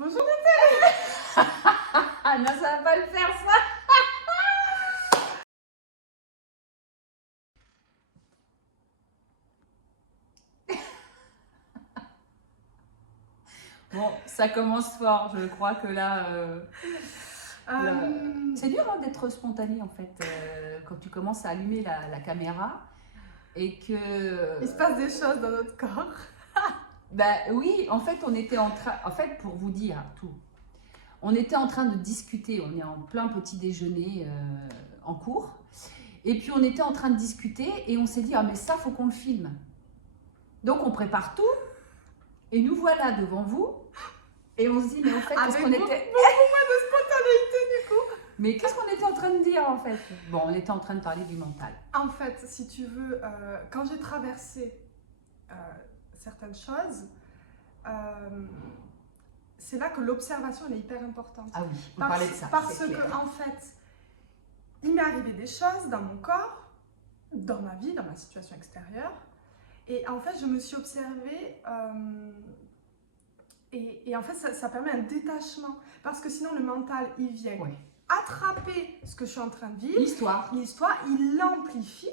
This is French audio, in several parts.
Bonjour. Ah non, ça va pas le faire ça. Bon, ça commence fort. Je crois que là, c'est dur hein, d'être spontané en fait quand tu commences à allumer la caméra et que. Il se passe des choses dans notre corps. Bah oui, en fait, on était en train. En fait, pour vous dire tout, on était en train de discuter. On est en plein petit déjeuner en cours. Et puis on était en train de discuter et on s'est dit ah mais ça faut qu'on le filme. Donc on prépare tout et nous voilà devant vous et on se dit mais en fait qu'est-ce qu'on était beaucoup moins de spontanéité du coup. Mais qu'est-ce qu'on était en train de dire en fait? Bon, on était en train de parler du mental. En fait, si tu veux, quand j'ai traversé certaines choses, c'est là que l'observation elle est hyper importante. Ah oui, on parlait de ça. Parce que en fait, il m'est arrivé des choses dans mon corps, dans ma vie, dans ma situation extérieure. Et en fait, je me suis observée et en fait, ça permet un détachement. Parce que sinon, le mental, il vient attraper ce que je suis en train de vivre. L'histoire, il l'amplifie.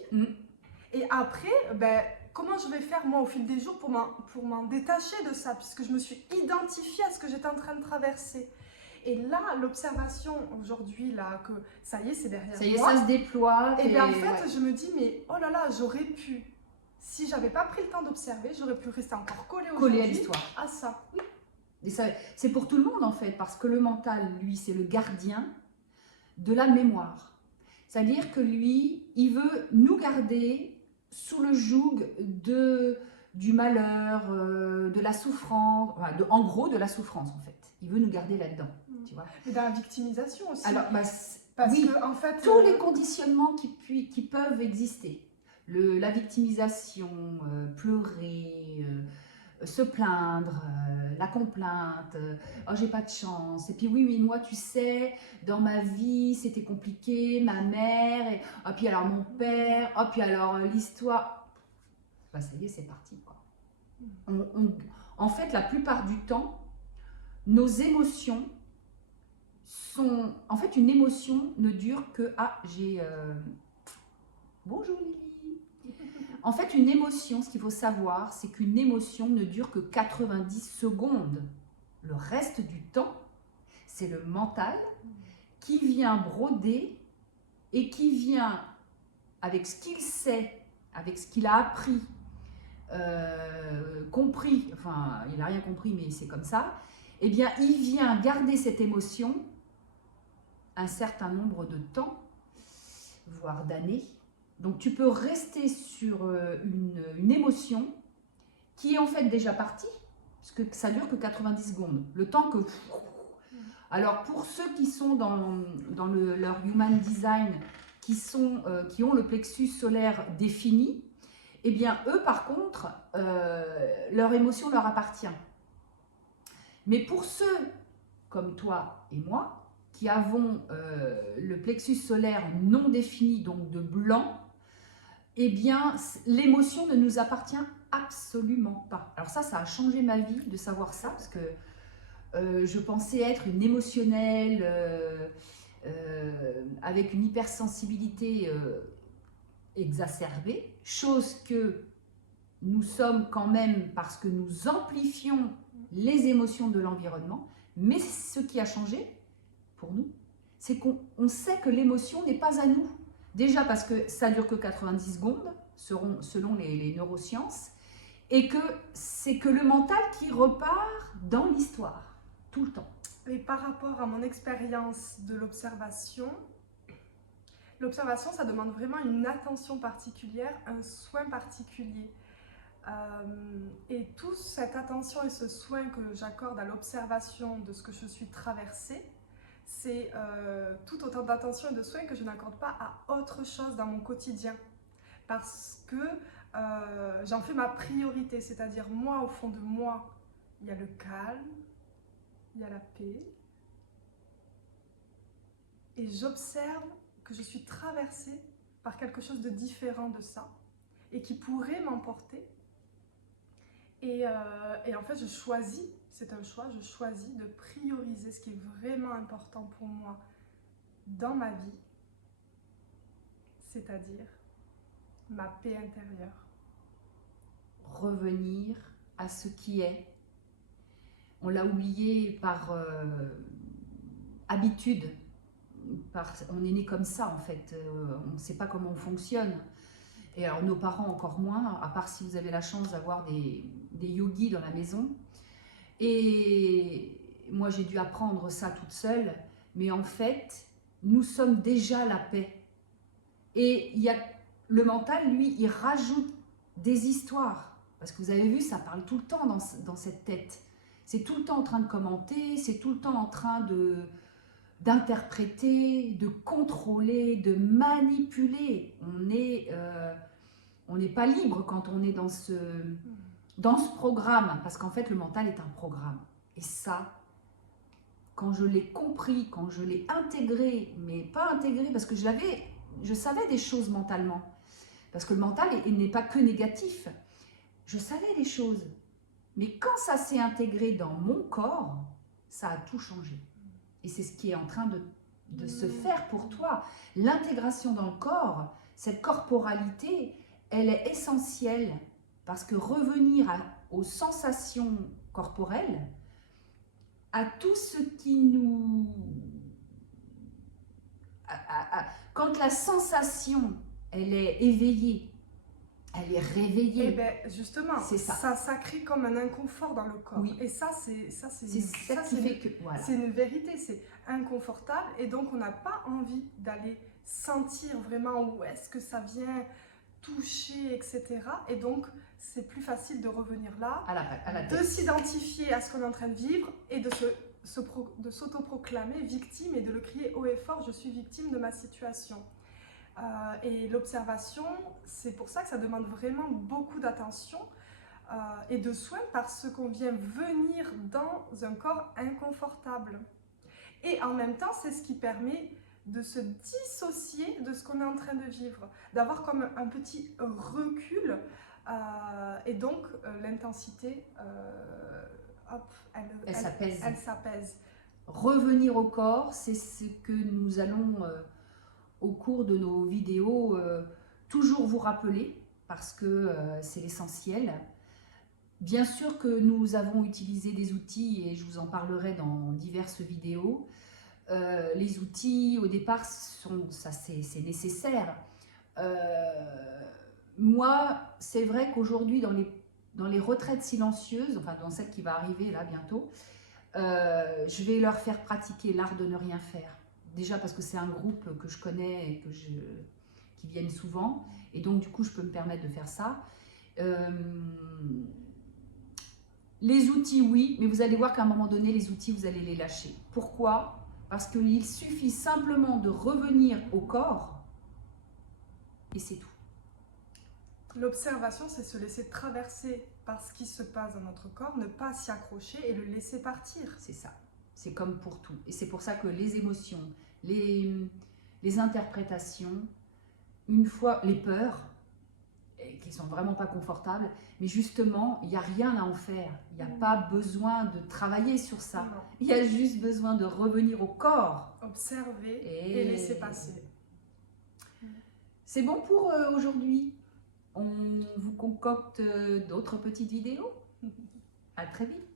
Et après, ben, comment je vais faire moi au fil des jours pour m'en détacher de ça, puisque je me suis identifiée à ce que j'étais en train de traverser. Et là, l'observation aujourd'hui, là, que ça y est, c'est derrière moi. Ça y est, ça se déploie. Et bien en fait, je me dis, mais oh là là, j'aurais pu, si j'avais pas pris le temps d'observer, j'aurais pu rester encore collée à l'histoire. À ça. Et ça, c'est pour tout le monde en fait, parce que le mental, lui, c'est le gardien de la mémoire. C'est-à-dire que lui, il veut nous garder sous le joug du malheur, de la souffrance, enfin, en gros de la souffrance en fait. Il veut nous garder là-dedans, tu vois. Et dans la victimisation aussi. Alors, parce oui, que en fait, tous les conditionnements qui peuvent exister. La victimisation, pleurer, se plaindre, la complainte, oh j'ai pas de chance, et puis oui moi tu sais, dans ma vie c'était compliqué, ma mère, et oh, puis alors mon père, oh puis alors l'histoire, bah, ça y est c'est parti quoi. En fait la plupart du temps, nos émotions sont, en fait une émotion ne dure que, bonjour Lily. En fait, une émotion, ce qu'il faut savoir, c'est qu'une émotion ne dure que 90 secondes. Le reste du temps, c'est le mental qui vient broder et qui vient, avec ce qu'il sait, avec ce qu'il a appris, compris, enfin, il n'a rien compris, mais c'est comme ça, eh bien, il vient garder cette émotion un certain nombre de temps, voire d'années. Donc tu peux rester sur une émotion qui est en fait déjà partie, parce que ça dure que 90 secondes. Le temps que... Alors pour ceux qui sont dans leur human design, qui ont le plexus solaire défini, eh bien eux par contre, leur émotion leur appartient. Mais pour ceux comme toi et moi, qui avons le plexus solaire non défini, donc de blanc, eh bien, l'émotion ne nous appartient absolument pas. Alors ça a changé ma vie de savoir ça, parce que je pensais être une émotionnelle, avec une hypersensibilité exacerbée, chose que nous sommes quand même parce que nous amplifions les émotions de l'environnement, mais ce qui a changé pour nous, c'est qu'on sait que l'émotion n'est pas à nous. Déjà parce que ça dure que 90 secondes, selon les neurosciences, et que c'est que le mental qui repart dans l'histoire, tout le temps. Et par rapport à mon expérience de l'observation, ça demande vraiment une attention particulière, un soin particulier. Et toute cette attention et ce soin que j'accorde à l'observation de ce que je suis traversée, c'est tout autant d'attention et de soins que je n'accorde pas à autre chose dans mon quotidien. Parce que j'en fais ma priorité, c'est-à-dire moi, au fond de moi, il y a le calme, il y a la paix. Et j'observe que je suis traversée par quelque chose de différent de ça et qui pourrait m'emporter. Et en fait, je choisis, c'est un choix, je choisis de prioriser ce qui est vraiment important pour moi dans ma vie, c'est-à-dire ma paix intérieure. Revenir à ce qui est. On l'a oublié par habitude. On est né comme ça en fait. On ne sait pas comment on fonctionne. Et alors nos parents encore moins, à part si vous avez la chance d'avoir des yogis dans la maison. Et moi j'ai dû apprendre ça toute seule. Mais en fait, nous sommes déjà la paix. Et il y a le mental, lui, il rajoute des histoires. Parce que vous avez vu, ça parle tout le temps dans cette tête. C'est tout le temps en train de commenter, c'est tout le temps en train d'interpréter, de contrôler, de manipuler. On n'est pas libre quand on est dans ce programme, parce qu'en fait, le mental est un programme. Et ça, quand je l'ai compris, quand je l'ai intégré, mais pas intégré, parce que je savais des choses mentalement. Parce que le mental, il n'est pas que négatif. Je savais les choses. Mais quand ça s'est intégré dans mon corps, ça a tout changé. Et c'est ce qui est en train de se faire pour toi. L'intégration dans le corps, cette corporalité, elle est essentielle. Parce que revenir aux sensations corporelles, à tout ce qui nous... Quand la sensation, elle est éveillée, elle est réveillée. Et bien justement, ça crée comme un inconfort dans le corps. Oui. Et ça, c'est voilà. une vérité, c'est inconfortable. Et donc, on n'a pas envie d'aller sentir vraiment où est-ce que ça vient toucher, etc. Et donc, c'est plus facile de revenir là, de s'identifier à ce qu'on est en train de vivre et de s'autoproclamer victime et de le crier haut et fort, je suis victime de ma situation. Et l'observation, c'est pour ça que ça demande vraiment beaucoup d'attention et de soin parce qu'on vient venir dans un corps inconfortable. Et en même temps, c'est ce qui permet de se dissocier de ce qu'on est en train de vivre, d'avoir comme un petit recul et donc l'intensité, elle s'apaise. Revenir au corps, c'est ce que nous allons... au cours de nos vidéos, toujours vous rappeler, parce que c'est l'essentiel. Bien sûr que nous avons utilisé des outils, et je vous en parlerai dans diverses vidéos. Les outils, au départ, c'est nécessaire. Moi, c'est vrai qu'aujourd'hui, dans les retraites silencieuses, enfin dans celle qui va arriver là bientôt, je vais leur faire pratiquer l'art de ne rien faire. Déjà parce que c'est un groupe que je connais et qui viennent souvent. Et donc, du coup, je peux me permettre de faire ça. Les outils, oui. Mais vous allez voir qu'à un moment donné, les outils, vous allez les lâcher. Pourquoi? Parce qu'il suffit simplement de revenir au corps. Et c'est tout. L'observation, c'est se laisser traverser par ce qui se passe dans notre corps, ne pas s'y accrocher et le laisser partir. C'est ça. C'est comme pour tout. Et c'est pour ça que les émotions, les interprétations, une fois les peurs, qui sont vraiment pas confortables, mais justement, il n'y a rien à en faire. Il n'y a pas besoin de travailler sur ça. Non. Il y a juste besoin de revenir au corps. Observer et laisser passer. C'est bon pour aujourd'hui. On vous concocte d'autres petites vidéos. À très vite.